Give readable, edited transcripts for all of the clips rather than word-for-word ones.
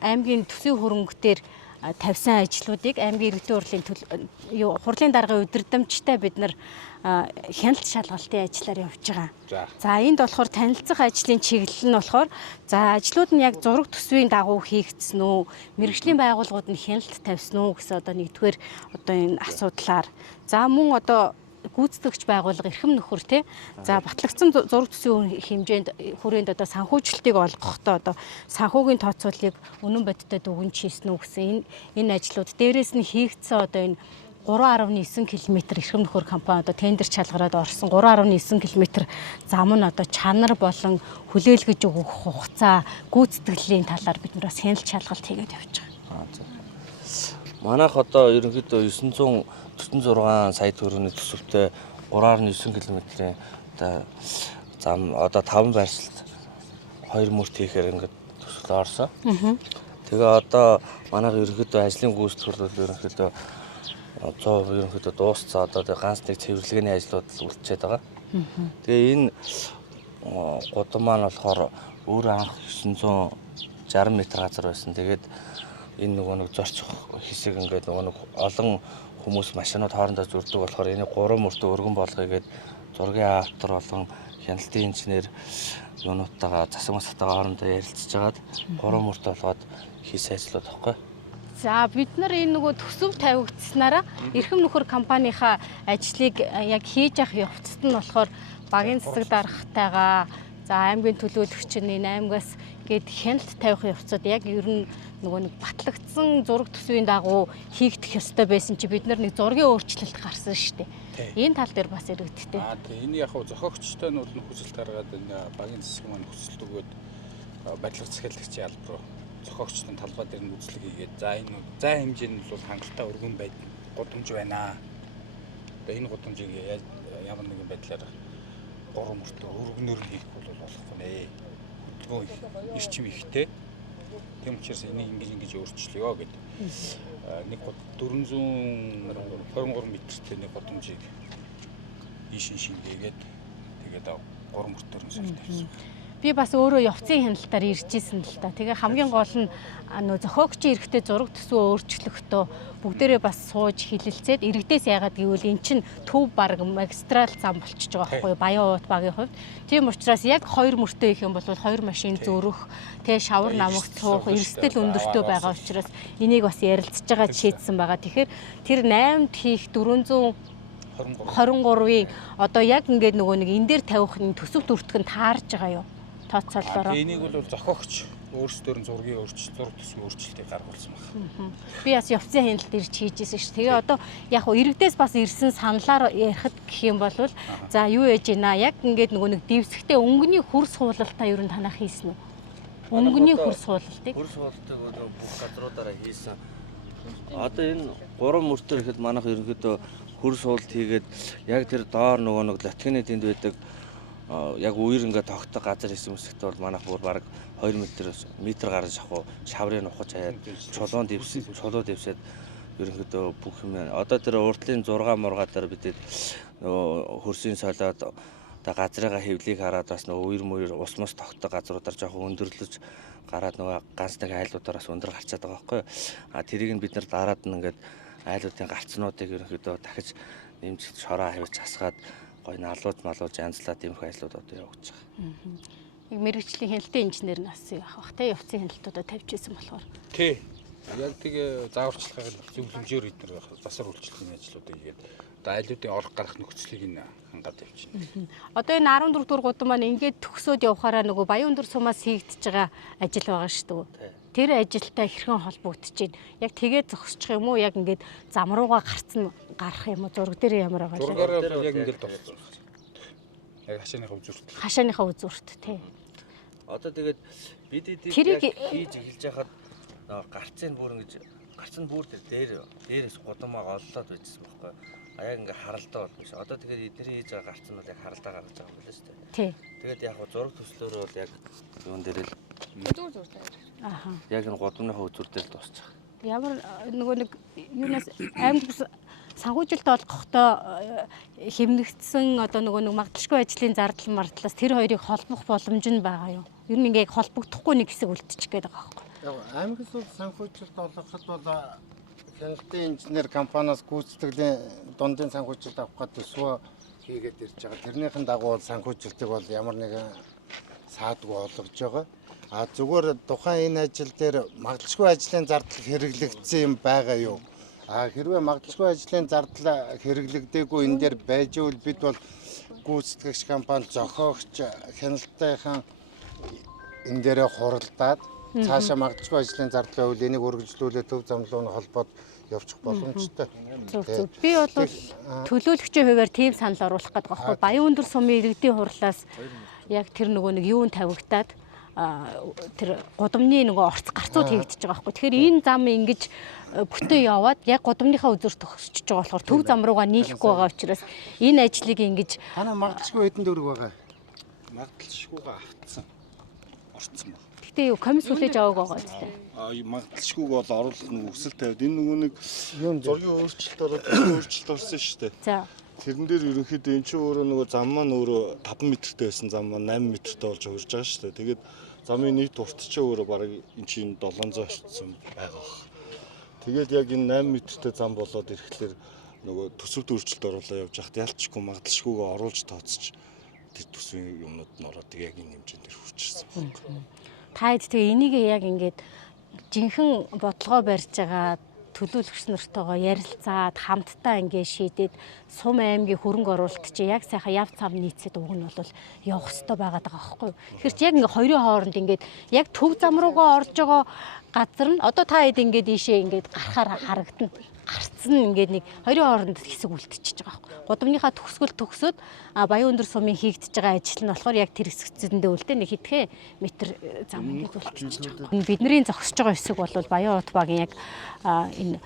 аймгийн төсвийн хөрөнгөөр тавьсан ажлуудыг аймгийн иргэдийн хурлын даргын удирдамжтай бид нар хяналт шалгалтын ажиллаар явж байгаа. За энд болохоор танилцах ажлын чиглэл нь болохоор за ажлууд нь яг зураг төсвийн дагуу хийгдсэн үү, мэргэжлийн байгууллагууд нь хяналт тавьсан уу гэсэн одоо нэгдүгээр одоо энэ асуудлаар. За мөн одоо гүйцэтгэгч байгууллага эрхэм нөхөр тий. За батлагдсан зураг төсвийн хэмжээнд хүрээнд одоо санхүүжилтийг олгохдоо одоо санхүүгийн тооцооллыг үнэн бодиттой дүгнж хийсэн үү гэсэн энэ ажлууд дээрээс нь хийгдсэн одоо энэ 3.9 км эрхэм нөхөр компани одоо тендер чалгараад орсон 3.9 км зам нь одоо чанар болон хүлээлгэж өгөх хугацаа гүйцэтгэлийн талаар бид нар бас хяналт шалгалт хийгээд явж байгаа. Манайх одоо ерөнхийдөө 946 сая төгрөгийн төсөвтэй 3.9 км-ийн одоо зам одоо 5 байршилт 2 мөрт хийхээр ингээд төсөл орсон. Тэгээ одоо манайх ерөнхийдөө ажлын гүйцэтгэл ерөнхийдөө 100% ерөнхийдөө дуусцаа одоо ганц нэг цэвэрлэгээний ажлууд үлдчихэд байгаа. Тэгээ энэ гудам маань болохоор өөр анх 960 м газар байсан. Тэгээд энэ нөгөө нэг зорчих хэсэг ингээд нөгөө нэг олон хүмүүс машинууд хоорондоо зүрдэг болохоор энийг 3 мөртөө өргөн болгоё гээд зургийн автор болон хяналтын инженер юунуудтайгаа засаг масгатайгаа хоорондоо ярилцж хагаад 3 мөртөө болгоод хийсэн ажлууд баггүй. За бид нар энэ нөгөө төсөв тавигдсанараа эрхэм нөхөр компанийнхаа ажлыг яг хийж явах явцад нь болохоор багийн засаг даргатайгаа за аймгийн төлөөлөгч нь аймгаас гээд хяналт тавих явцад яг ер нь нөгөө нэг батлагдсан зураг төсвийн дагуу хийгдэх ёстой байсан чи бид нар нэг зургийн өөрчлөлт гарсан шүү дээ. Энэ тал дээр бас иргэдтэй. Тийм энэ яг зохиогчтой нь бол хүсэлт гаргаад энэ багийн засаг маань хүсэлт өгөөд барилга захиалагчийн албар руу зохиогчдын талбай дээр нь үзлэг хийгээд за энэ зай хэмжээ нь бол хангалттай өргөн байд гудамж байна. Одоо энэ гудамжийг ямар нэгэн байдлаар 3 мөртөө өргөнөөр хийх бол болохгүй нэ. Хөдөлгөөн эрчим ихтэй. Тийм учраас энийг ингэж өөрчлөё гэдэг. Нэг 423 м-тэй нэг гудамжийг ийшин шингээгээд тэгээд 3 мөртөөр нь сольтойсон. Би бас өөрөө явцын хяналтаар ирж исэн л та. Тэгээ хамгийн гол нь зохиогчийн эрхтэй зураг төсвөө өөрчлөхдөө бүгдээрээ бас сууж хилэлцээд иргэдээс яагаад гэвэл эн чинь төв баг магистрал зам болчихж байгаа байхгүй Баян Уут багийн хувьд. Тийм учраас яг 2 мөртөө их юм бол 2 машин зөрөх, тэгээ шавар намагт суух, эрсдэл өндөртөө байгаа учраас энийг бас ярилцж байгаа шийдсэн байгаа. Тэгэхээр тэр 8-д хийх 423-ийн одоо яг ингээд нөгөө нэг энэ дээр тавих төсөв дүртэх нь таарж байгаа юу? Тооцоололоо. Энийг бол зохиогч өөрсдөр нь зургийн зураг төсвийн өөрчлөлтийг гаргуулсан байна. Би бас явцын хяналт ирж хийж ирсэн шүү. Тэгээ одоо яг хуу иргэдээс бас ирсэн саналаар ярихад гэх юм бол за юу яж гинэ яг ингээд нөгөө нэг дивсгтээ өнгөний хөрс хуулалтаа ер нь танах хийсэн үү? Өнгөний хөрс хуулалтыг бүх газруудаараа хийсэн. Одоо энэ 3 мөртөө ихэд манайх ерөнхийдөө хөрс хуулт хийгээд яг тэр доор нөгөө нэг латгины тэнд байдаг яг үер ингээд тогтдог газар хийсэн үсэгт бол манайх бүр бараг 2 метр гарч авах шаврын ухаж хаяад чулуун дэвсээд ерөнхийдөө бүх юм. Одоо тэр уртлын 6 мургаа дээр бидэд хөрсийн солиод одоо газрыгаа хэвлийг хараад бас үер ус мус тогтдог газруудаар жоохон өндөрлөж гараад нөгөө ганц нэг айлуудаараас өндөр гарчаад байгаа байхгүй. Тэрийг нь бид нар дараад нь ингээд айлуудын гарцнуудыг ерөнхийдөө дахиж нэмж шороо хавьж хасгаад гой налууж янзлаад иймэрхүү ажлууд одоо явагдаж байгаа. Яг мэргэжлийн хяналтын инженер нас явах те явцын хяналтуудаа тавьж ирсэн болохоор. Тий. Яг тэгээ зааварчилгааг зөвлөмжөөр эдгээр засар үйлчлэлийн ажлуудыг хийгээд одоо айлуудын орох гарах нөхцөлийг нь хангаад явчихна. Одоо энэ 14 дугаар гудам маань ингээд төгсөөд явхаараа нөгөө Баян өндөр сумаас хийгдэж байгаа ажил байгаа шүү дээ. Тэр ажилтай хэрхэн холбогдож байна? Яг тэгээд зогсчих юм уу? Яг ингээд зам руугаа гарах юм уу? Зураг дээр ямар байгаа вэ? Зургаар яг ингээд товцсон. Яг хашааныхаа үзүүрт тий. Одоо тэгээд бид яг хийж эхэлж байхад гарцын бүр дээрээс гудамаа оллоод байжсан байхгүй. Яг ингээ харалдаа бол биш. Одоо тэгээд эдний хийж байгаа гарц нь бол яг харалдаа гаргаж байгаа юм байна шүү дээ. Тий. Тэгээд яг зураг төслөөр бол яг юун дээр л зуртай. Аха. Яг энэ гудамныхаа үзүүр дээр л дуусчих. Ямар нөгөө нэг юунаас аймаг санхүүжилт олгохдоо хэмнэгдсэн одоо нөгөө нэг магадaltaшгүй ажлын зардал мардлаас тэр хоёрыг холбох боломж нь байгаа юу? Ер нь ингээ холбогдохгүй нэг хэсэг үлдчих гээд байгаа байхгүй. Аймгийн суд санхүүжилт олгоход бол хяналтын инженер компаниас гүйцэтгэлийн дундын санхүүжилт авах гэдэг суу хийгээд ирж байгаа. Тэрнийхэн дагуу санхүүжилтийг бол ямар нэгэн саадгүй олгож байгаа. А зүгээр тухайн энэ ажил дээр магадaltaгүй ажлын зардал хэрэглэгдсэн юм байгаа юу? А хэрвээ магадaltaгүй ажлын зардал хэрэглэгдээгүй энэ дээр байж ивэл бид бол гүйцэтгэгч компани зохиогч хяналтынхан энэ дээрээ хуралдаад цаашаа магадaltaгүй ажлын зардлын үйл энийг үргэлжлүүлээ төв замлууны холбоод явчих боломжтой. Зөв. Би бол төлөөлөгчийн хувьар тийм санал оруулах гэдэг байхгүй. Баян өндөр сумын иргэдийн хурлаас яг тэр нөгөө нэг юунд тавигдаад тэр гудамжны нөгөө орц гарцууд хийгдэж байгаа байхгүй. Тэгэхээр энэ зам ингэж бүтэн яваад яг гудамжныхаа үзүүр төгсөж байгаа болохоор төв зам руугаа нийлэхгүй байгаа учраас энэ ажлыг ингэж танаа магадaltaгүй хэдэн төгрөг байгаа? Магадaltaшгүйгээ автсан. Орцсон байна. Гэтэ юу комисс хүлээж аваагүй байгаа үстэй. Магадaltaшгүйг бол оруулалт нь өсөл тавьд. Энэ нөгөө нэг зургийн өөрчлөлт ороод өөрчлөлт орсон шүү дээ. За. Тэрэн дээр ерөнхийдөө эн чинь өөрөө нөгөө зам маань өөрөө 5 метртэй байсан зам маань 8 метртэй болж хурж байгаа шүү дээ. Тэгээд замын нийт урт ч өөрөө бараг эн чинь 700 орчсон байгаа. Тэгээд яг энэ 8 метртэй зам болоод ирэхлээр нөгөө төсөвт өөрчлөлт оруулаад явж хахад ялчгүй магадaltaшгүйгээ оруулж тооцож тэр төсвийн юмнууд нь ороод яг энэ хэмжээнд хүрч ирсэн. Та хэд тэгээ энийг яг ингээд жинхэнэ бодлогоо барьж байгаа төлөөлөгч нартайгаа ярилцаад хамтдаа ингээд шийдээд Сум аймгийн хөрөнгө оруулалт чи яг сайхан яв цав нийцээд уг нь бол явах хэрэгтэй байгаад байгаа байхгүй юу. Тэгэхээр чи яг ингээд хоёрын хооронд ингээд яг төв зам руугаа орж байгаа газар нь одоо та хэд ингээд ийшээ ингээд гарахаар харагдана. Гарцсан ингээд нэг хоёрын хооронд хэсэг үлдчихэж байгаа байхгүй. Гудамжныхаа төгсгөл төгсөөд Баян өндөр сумын хийгдэж байгаа ажил нь болохоор яг тэр хэсэгцэндээ үлдээ нэг хэдхэн метр зам ингээд үлдчихэж байгаа. Бидний зогсож байгаа хэсэг бол Баян Ут багийн яг энэ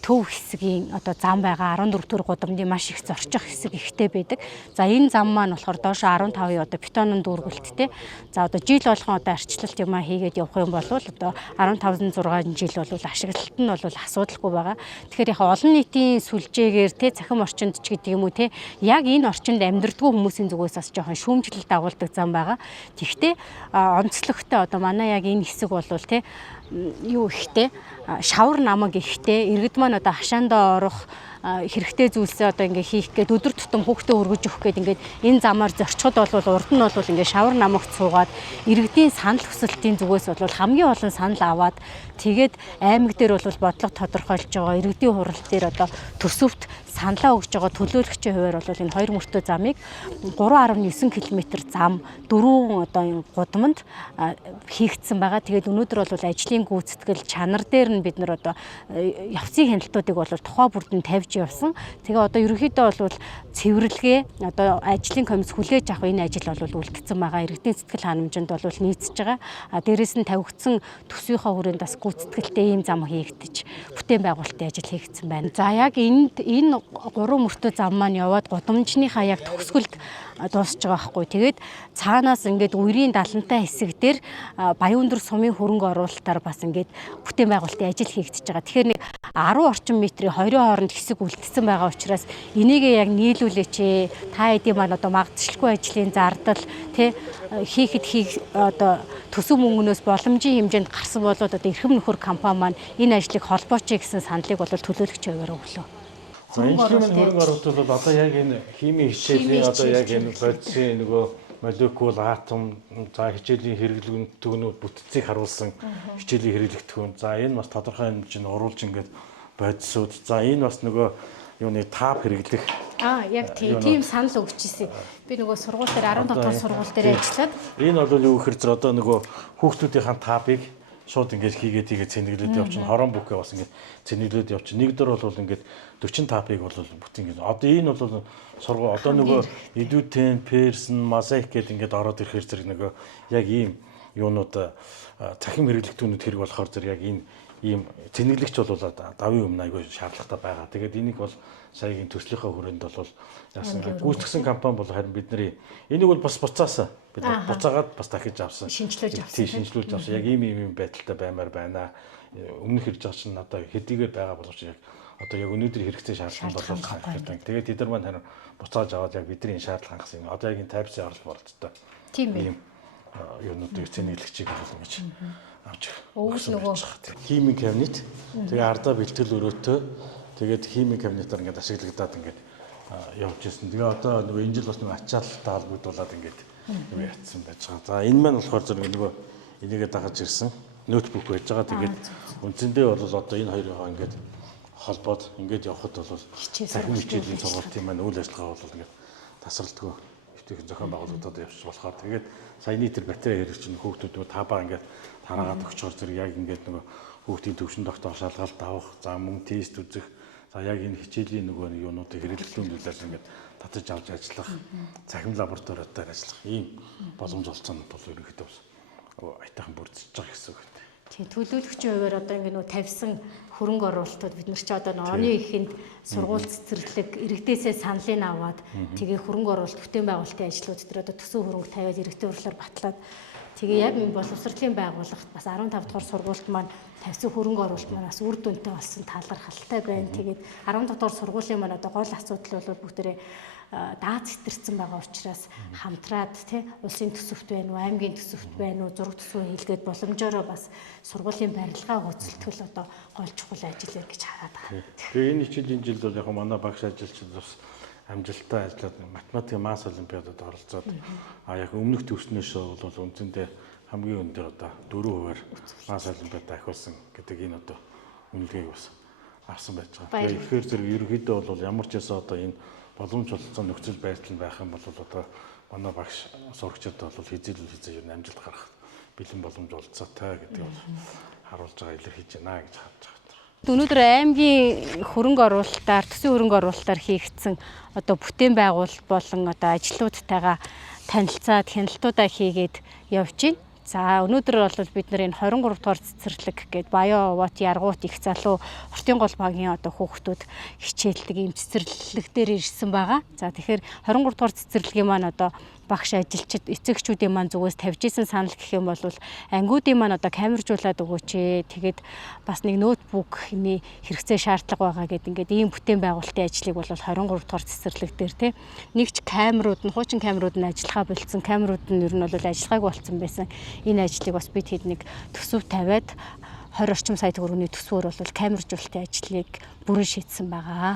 төв хэсгийн одоо зам байгаа 14 төр гудамжны маш их зорчих хэсэг ихтэй байдаг. За энэ зам маань болохоор доош 15-ийн одоо бетонын дүүргэлттэй. За одоо жил болгон одоо арчлалт юм хийгээд явах юм бол одоо 15-6 жил бол ашиглалт нь бол асуудалгүй байгаа. Тэгэхээр яг олон нийтийн сүлжээгээр те цахим орчинд ч гэдэг юм уу те яг энэ орчинд амьдрдаггүй хүмүүсийн зүгээс бас жоохон шүүмжлэлт агуулдаг зам байгаа. Тэгвэл онцлогтой одоо манай яг энэ хэсэг бол те юу ихтэй шавар намаг ихтэй иргэд маань одоо хашаандаа орох хэрэгтэй зүйлсээ одоо ингээ хийх гээд өдөр тутам хүүхдээ өргөж өгөх гээд ингээд энэ замаар зорчиход бол урд нь бол ингээ шавар намагт суугаад иргэдийн санал хүсэлтийн зүгээс бол хамгийн олон санал аваад тэгээд аймаг дээр бол бодлого тодорхойлж байгаа иргэдийн хурал дээр одоо төсөвт саналаа өгж байгаа төлөөлөгчийн хувьар бол энэ 2 мөртөө замыг 3.9 км зам 4 одоо энэ гудамд хийгдсэн байгаа. Тэгээд өнөөдөр бол ажлын гүйцэтгэл чанар дээр нь бид нар одоо явцын хяналтуудыг бол тухай бүрд нь тавьж явсан. Тэгээ одоо ерөнхийдөө бол цэвэрлэгээ одоо ажлын комисс хүлээж авах энэ ажил бол үлдсэн байгаа. Иргэдийн сэтгэл ханамжинд бол нийцэж байгаа. Дээрээс нь тавигдсан төсвийнхаа хүрээнд бас гүйцэтгэлтэй ийм зам хийгдэж бүтээн байгуулалтын ажил хийгдсэн байна. За яг энэ 3 мөртөө зам маань яваад гудамжныхаа яг төгсгөлд дуусж байгаа байхгүй. Тэгээд цаанаас ингээд үерийн далантай хэсэг дээр Баян өндөр сумын хөрөнгө оруулалтаар бас ингээд бүтээн байгуулалтын ажил хийгдэж байгаа. Тэгэхээр нэг 10 орчим метрийн хоёрын хооронд хэсэг үлдсэн байгаа учраас энийг яг нийлүүлээч. Та хэдийн маань одоо магадaltaшгүй ажлын зардал тий хийхэд одоо төсөв мөнгнөөс боломжийн хэмжээнд гарсан болоод одоо эрхэм нөхөр компани маань энэ ажлыг холбооч гэсэн саналыг бол төлөөлөгч хувьар өглөө. За инженерийн хөрөнгө оруулалт бол одоо яг энэ химийн хичээлийн одоо яг энэ бодисын нөгөө молекул атом за хичээлийн хэрэглэгдэхүүнүүд бүтцийг харуулсан хичээлийн хэрэглэгдэхүүн. За энэ бас тодорхой хэмжээнд оруулж ингээд бодисууд. За энэ бас нөгөө юуны тап хэрэглэх. Яг тийм санал өгч ирсэн. Би нөгөө сургууль дээр 17 дугаар сургууль дээр ажиллаад энэ бол юу гэхээр зэрэг одоо нөгөө хүүхдүүдийн тапыг шууд ингээд хийгээд цэнэглээд явчихна. Хорон бүкээ бас ингээд цэнэглээд явчихна. Нэг дөр бол ингээд 40 тапыг бол бүтэн ингээд. Одоо энэ бол сургууль одоо нөгөө Eduten, Pearson, Mosaic гэдэг ингээд ороод ирэхээр зэрэг нөгөө яг ийм юунууд цахим хэрэглэгдэхүүнүүд хэрэг болохоор зэрэг яг энэ ийм цэнэглэгч бол давын өмнө айгүй шаардлагатай байгаа. Тэгээд энийг бол саягийн төслийнхаа хүрээнд бол яасан гүйцэтгсэн компани бол харин бидний энийг бол бас буцаасаа бид буцаагаад бас дахиж авсан. Шинжлүүлж авсан. Яг ийм байдалтай баймаар байна. Өмнөх ирж байгаа чинь одоо хэдийгээр байгаа боловч яг одоо яг өнөөдөр хэрэгцээ шаардлага бол хаагддаг. Тэгээд тэд нар маань харин буцааж аваад яг бидний шаардлага хангасан юм. Одоо яг энэ тайвсын орол бололттой. Тийм ээ. Юунуудыг цэнэглэгчийг бол ингэж авч Өвөл нөгөө химийн кабинет тэгээ ардаа бэлтгэл өрөөтэй тэгээд химийн кабинетаар ингээд ашиглагдаад ингээд явж ирсэн. Тэгээ одоо нөгөө энэ жил бас нөгөө ачаалттай холбогдуулаад ингээд юу ятсан байж байгаа. За энэ маань болохоор зөв нөгөө энийгээ дагаж ирсэн ноутбук байж байгаа. Тэгээд үндсэндээ бол одоо энэ хоёроо ингээд холбоод ингээд явхад бол цахим хичээлийн сургалтын маань үйл ажиллагаа бол ингээд тасралтгүй өвтөхийн зохион байгуулалтад явж болохоор тэгээд саяны тэр батарей хэрэгжин хүүхдүүд табаа ингээд тараагаад өгчөөр зэрэг яг ингээд нөгөө хүүхдийн төвшин тогтоох шалгалт авах, за мөн тест үзэх, за яг энэ хичээлийн нөгөө юунуудыг хэрэглэлтийн үйлдэл ингээд татаж авч ажиллах, цахим лабораториудаар ажиллах ийм боломж олцоонууд бол ерөнхийдөө айтайхан бүрдэж байгаа гэсэн үг. тий төлөөлөгчийн хувьд одоо ингээд нөгөө тавьсан хөрөнгө оруулалтууд бид нар ч одоо оны эхэнд сургууль цэцэрлэг иргэдээсээ саналыг аваад тэгээ хөрөнгө оруулалт бүтээн байгуулалтын ажлууд дээр одоо төсөв хөрөнгө тавиад иргэдийн урлаар батлаад тэгээ яг энэ боловсролын байгууллагт бас 15 дугаар сургуульд маань тавьсан хөрөнгө оруулалт маань бас үр дүнтэй болсон талархалтай байна. Тэгээд 15 дугаар сургуулийн маань одоо гол асуудал бол бүгдээрээ дааз хэтэрсэн байгаа учраас хамтраад тий улсын төсөвт байна уу, аймгийн төсөвт байна уу, зураг төсвөө хийлгээд боломжоор бас сургуулийн барилгаа хөцөлтөл одоо гол чухал ажил гэж хараад байгаа. Тэгээ энэ хичээлийн жилд бол яг манай багш ажилчид бас амжилттай ажиллаад математикийн масс олимпиадад оролцоод яг өмнөх төвснөөс бол үндсэндээ хамгийн өндөр одоо 4%-аар масс олимпиад ахиулсан гэдэг энэ одоо үнэлгээг бас авсан байж байгаа. Тэгээ ихээр зэрэг ерөнхийдөө бол ямар ч ясаа одоо энэ боломж олцсон нөхцөл байдал байх юм бол одоо манай багш сурагчид бол хизээ ер нь амжилт гарах бэлэн боломж олцоотой гэдэг бол харуулж байгаа илэрхийлж байна гэж харж байгаа. Өнөөдөр аймгийн хөрөнгө оруулалтаар, төсвийн хөрөнгө оруулалтаар хийгдсэн одоо бүтээн байгуулалт болон одоо ажлуудтайгаа танилцаад хяналтуудаа хийгээд явж байна. За өнөөдөр бол бид нар энэ 23 дугаар цэцэрлэг гээд Баян Овоот Яргуут их залуу Хортын гол багийн одоо хүүхдүүд хичээлдэг ийм цэцэрлэг дээр ирсэн байгаа. За тэгэхээр 23 дугаар цэцэрлэгийн маань одоо багш ажилчид эцэгчүүдийн маань зүгээс тавьж исэн санал гэх юм бол ангиудын маань одоо камержуулаад өгөөч ээ. Тэгээд бас нэг ноутбук хэмээн хэрэгцээ шаардлага байгаа гэдэг ингээд ийм бүтээн байгуулалтын ажлыг бол 23 дугаар цэцэрлэг дээр тий нэг ч камерууд нь хуучин камерууд нь ажиллахаа болцсон, камерууд нь ер нь бол ажиллахаагүй болцсон байсан. Энэ ажлыг бас бид хэд нэг төсөв тавиад 20 орчим сая төгрөгийн төсвөөр бол камержуулалтын ажлыг бүрэн шийдсэн байгаа.